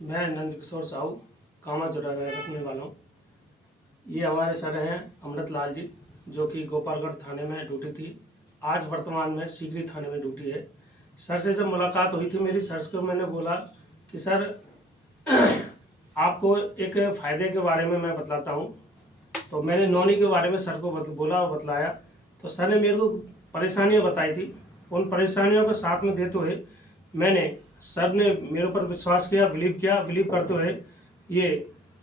मैं नंद किशोर साहू कामा जोड़ा रखने वाला हूँ। ये हमारे सर हैं अमृत लाल जी, जो कि गोपालगढ़ थाने में ड्यूटी थी। आज वर्तमान में सीकरी थाने में ड्यूटी है। सर से जब मुलाकात हुई थी मेरी, सर को मैंने बोला कि सर आपको एक फ़ायदे के बारे में मैं बतलाता हूँ। तो मैंने नौनी के बारे में सर को बोला और बतलाया। तो सर ने मेरे को परेशानियाँ बताई थी। उन परेशानियों को साथ में देते हुए सर ने मेरे ऊपर विश्वास किया, बिलीव करते हुए ये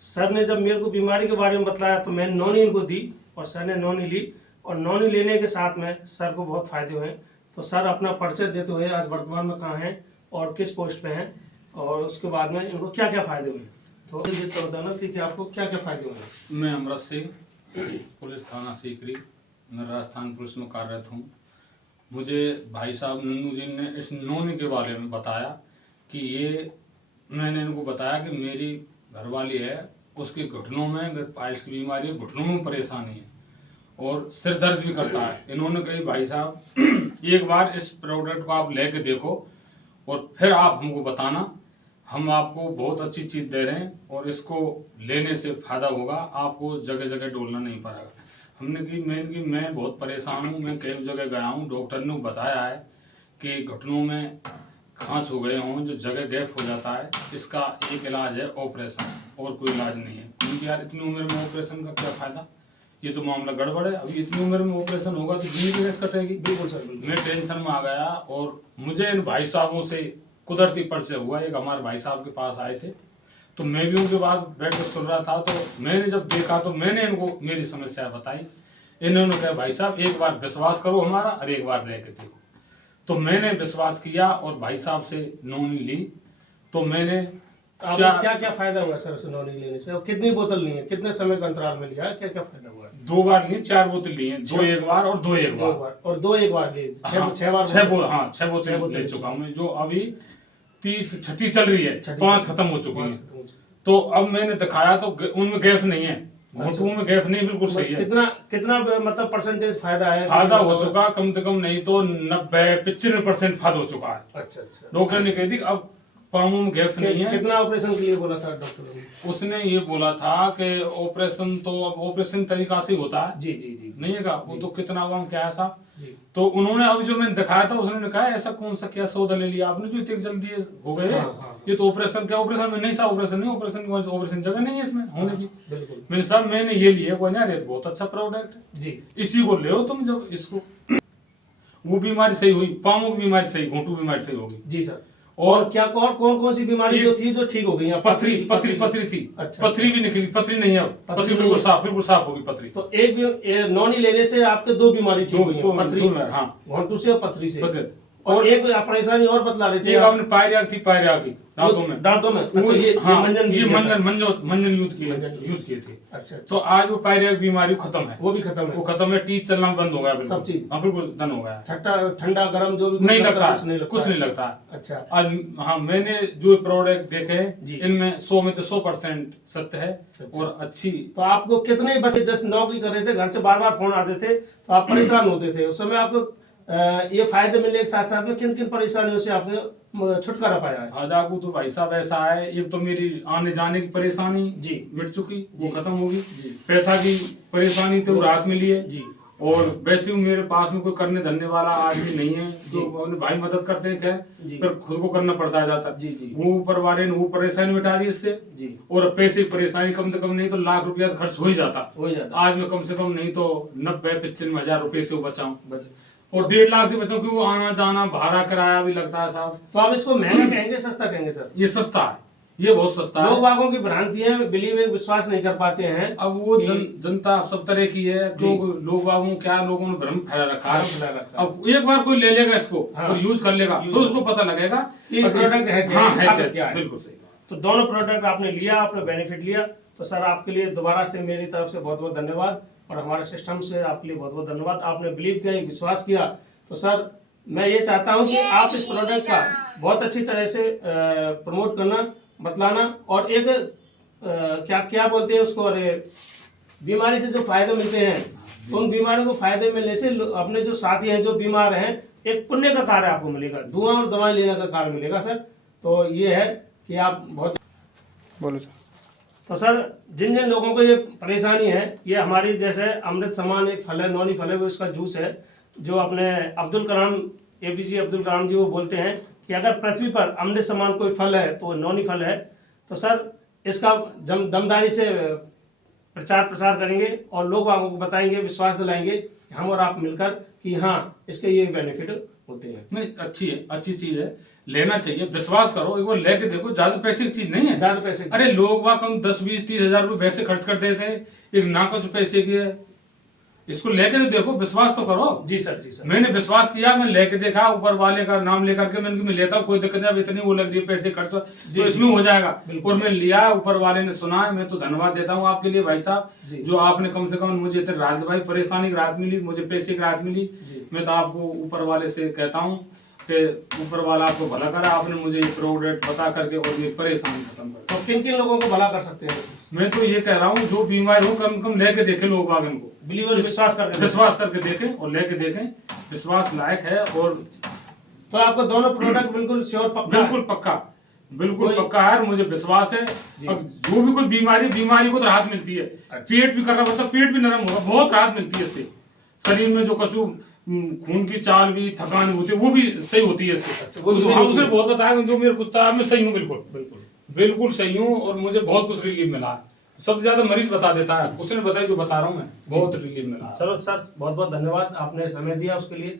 सर ने जब मेरे को बीमारी के बारे में बतलाया तो मैंने नौनी इनको दी और सर ने नौनी ली। और नौनी लेने के साथ में सर को बहुत फ़ायदे हुए। तो सर अपना परिचय देते हुए आज वर्तमान में कहाँ हैं और किस पोस्ट पे हैं और उसके बाद में इनको क्या क्या फ़ायदे हुए, तो ये तो बताना कि आपको क्या क्या फ़ायदे हुए। मैं अमृत सिंह, पुलिस थाना सीकरी, मैं राजस्थान पुलिस में कार्यरत हूँ। मुझे भाई साहब नन्नू जी ने इस नौनी के बारे में बताया कि ये मैंने इनको बताया कि मेरी घरवाली है, उसके घुटनों में पाइल्स की बीमारी है, घुटनों में परेशानी है और सिर दर्द भी करता है। इन्होंने कही भाई साहब एक बार इस प्रोडक्ट को आप लेके देखो और फिर आप हमको बताना, हम आपको बहुत अच्छी चीज़ दे रहे हैं और इसको लेने से फ़ायदा होगा, आपको जगह जगह डोलना नहीं पड़ेगा। हमने कि मैं बहुत परेशान हूँ, मैं कई जगह गया हूँ, डॉक्टर ने बताया है कि घुटनों में खांच हो गए हों, जो जगह गैप हो जाता है, इसका एक इलाज है ऑपरेशन, और कोई इलाज नहीं है। क्योंकि यार इतनी उम्र में ऑपरेशन का क्या फ़ायदा, ये तो मामला गड़बड़ है। अभी इतनी उम्र में ऑपरेशन होगा तो जिंदगी कैसे कटेगी। बिल्कुल सर, बिल्कुल। मैं टेंशन में आ गया और मुझे इन भाई साहबों से कुदरती परिचय हुआ। एक हमारे भाई साहब के पास आए थे तो मैं भी उनके बाद बैठ कर सुन रहा था, तो मैंने जब देखा तो मैंने इनको मेरी समस्या बताई। इन्होंने कहा भाई साहब एक बार विश्वास करो हमारा और एक बार लेके देखो। तो मैंने विश्वास किया और भाई साहब से नौनी ली। तो मैंने क्या क्या फायदा हुआ सर उसे नौनी लेने से, और कितनी बोतल ली है, कितने समय का अंतराल में लिया, क्या क्या फायदा हुआ? 2 बार ली, 4 बोतल ली हैं, 2 एक बार और 2 एक बार और 2 एक बार ली। 6 बार 6 बोतल ले चुका हूँ मैं, जो अभी 36 चल रही है, 5 खत्म हो चुकी है। तो अब मैंने दिखाया तो उनमें गैस नहीं है, घुटनों में गैस नहीं, बिल्कुल सही है। कितना मतलब परसेंटेज फायदा है? फायदा हो चुका कम से कम नहीं तो 90-95% फायदा हो चुका है। अच्छा। डॉक्टर ने कह दी अब पामों में गैस नहीं है। कितना ऑपरेशन के लिए बोला था डॉक्टर ने? उसने ये बोला था कि ऑपरेशन तो अब ऑपरेशन तरीका से होता है। जी नहीं है का वो तो कितना हुआ क्या है साहब। तो उन्होंने अब जो मैंने दिखाया था उसने कहा ऐसा कौन सा क्या सौदा ले लिया आपने जो इतने जल्दी हो गए। ये तो ऑपरेशन क्या, ऑपरेशन में नहीं सा, ऑपरेशन नहीं, ऑपरेशन जगह नहीं है इसमें होने की। बिल्कुल। मैंने साहब मैंने ये लिए वो ना, बहुत अच्छा प्रोडक्ट है जी, इसी को ले तुम। जब इसको वो बीमारी सही हुई, पामों की बीमारी सही, घुटू बीमारी सही होगी। जी सर। और क्या और कौन सी बीमारी जो थी जो ठीक हो गई? पथरी थी। अच्छा, पथरी भी निकली, पथरी नहीं है, पथरी बिल्कुल साफ होगी पथरी। तो एक भी नौनी लेने से आपके 2 बीमारी ठीक हुई हैं, पथरी, हाँ, घुटू से और पथरी से। और एक परेशानी और बतला रहे थे, एक आपने पायरिया की दांतों में। अच्छा, ये मंजन यूज किए थे। अच्छा। तो आज वो पायरिया की बीमारी खत्म है, वो भी खत्म है। टीथ चलना बंद हो गया, सब चीज बिल्कुल बंद हो गया। ठंडा गर्म जो भी नहीं लगता, कुछ नहीं लगता। अच्छा। आज हाँ मैंने जो प्रोडक्ट देखे इनमें 100 में तो 100% सत्य है और अच्छी। तो आपको कितने बच्चे जैसे नौकरी कर रहे थे, घर से बार फोन आते थे तो आप परेशान होते थे, उस समय आपको ये फायदे मिलने के साथ साथ में किन किन परेशानियों से आपने छुटकारा पाया है? फायदा को तो भाई साहब ऐसा है, एक तो मेरी आने जाने की परेशानी जी मिट चुकी, वो खत्म होगी। पैसा की परेशानी तो राहत मिली है जी। और वैसे मेरे पास में कोई करने धरने वाला आदमी नहीं है, तो अपने भाई मदद करते हैं, खैर पर खुद को करना पड़ता है जाता जी। वो ऊपर वाले ने वो परेशानी मिटा दी इससे जी। और पैसे की परेशानी कम से कम नहीं तो लाख रुपया खर्च हो ही जाता। आज में कम से कम नहीं तो 90-95 हजार रुपए से बचाऊं और 1.5 लाख से बचाऊं, क्योंकि वो आना जाना भाड़ा किराया भी लगता है साहब। तो आप इसको महंगा कहेंगे सस्ता कहेंगे सर? ये सस्ता है, ये बहुत सस्ता है। लोग बागों की भ्रांति है, विश्वास नहीं कर पाते हैं। अब वो जनता सब तरह की है, लोग बागों क्या लोगों ने भ्रम फैला रखा है। अब एक बार कोई ले लेगा इसको और यूज कर लेगा तो उसको पता लगेगा कि प्रोडक्ट है क्या। बिल्कुल सही। तो दोनों प्रोडक्ट आपने लिया, आपने बेनिफिट लिया, तो सर आपके लिए दोबारा से मेरी तरफ से बहुत बहुत धन्यवाद और हमारे सिस्टम से आपके लिए बहुत बहुत धन्यवाद। आपने बिलीव किया, विश्वास किया। तो सर मैं ये चाहता हूँ कि आप इस प्रोडक्ट का बहुत अच्छी तरह से प्रमोट करना, बतलाना और एक क्या बोलते हैं उसको, अरे बीमारी से जो फायदे मिलते हैं तो उन बीमारियों को फायदे मिलने से अपने जो साथी हैं जो बीमार हैं, एक पुण्य का कार्य आपको मिलेगा, धुआं और दवाई लेने का कार्य मिलेगा सर। तो ये है कि आप बहुत बोलो सर। तो सर जिन जिन लोगों को ये परेशानी है, ये हमारी जैसे अमृत समान एक फल है, नौनी फल है, वो इसका जूस है, जो अपने अब्दुल कलाम APJ अब्दुल कलाम जी वो बोलते हैं कि अगर पृथ्वी पर अमृत समान कोई फल है तो वो नौनी फल है। तो सर इसका दमदारी से प्रचार प्रसार करेंगे और लोग वालों को बताएंगे, विश्वास दिलाएंगे हम और आप मिलकर कि हाँ इसके ये बेनिफिट होते हैं। नहीं, अच्छी है, अच्छी चीज है, लेना चाहिए, विश्वास करो, एक बार लेके देखो, ज्यादा पैसे की चीज नहीं है। ज्यादा पैसे अरे लोग वहाँ कम 10, 20, 30 हजार रुपए पैसे खर्च कर देते हैं, एक ना कुछ पैसे की है, इसको लेके तो देखो, विश्वास तो करो। जी सर, जी सर। मैंने विश्वास किया, मैं लेके देखा, ऊपर वाले का नाम लेकर के मैं लेता हूँ, कोई दिक्कत नहीं, अब इतनी वो लग रही है पैसे खर्च तो इसमें हो जाएगा, और मैं लिया, ऊपर वाले ने सुना, मैं तो धन्यवाद देता हूँ आपके लिए भाई साहब, जो आपने कम से कम मुझे इतनी राहत, भाई परेशानी की राहत मिली, मुझे पैसे की राहत मिली। मैं तो आपको ऊपर वाले से कहता हूँ कि ऊपर वाला आपको भला करा, आपने मुझे ये प्रोडक्ट बता करके और ये परेशानी खत्म कर। तो किन किन लोगों को भला कर सकते हैं? मैं तो ये कह रहा हूँ, जो बीमार हो कम कम लेके देखे लोग बाग इनको, बिलीवर विश्वास करके देखें और लेके देखें, विश्वास लायक है। और तो आपको दोनों प्रोडक्ट बिल्कुल श्योर पक्का? बिल्कुल पक्का है, और मुझे विश्वास है। अब जो भी कोई बीमारी को तो राहत मिलती है, पेट भी कर रहा होता है, पेट भी नरम होगा, बहुत राहत मिलती है इससे, शरीर में जो कछु खून की चाल भी, थकान होती है, वो भी सही होती है इससे। उसने बहुत बताया, जो मेरे कुत्ता मैं सही हूँ, बिल्कुल सही हूँ, और मुझे बहुत कुछ रिलीफ मिला है। सबसे ज्यादा मरीज बता देता है, उसने बताया जो बता रहा हूँ मैं, बहुत रिलीफ मिला। चलो सर, बहुत बहुत धन्यवाद, आपने समय दिया उसके लिए।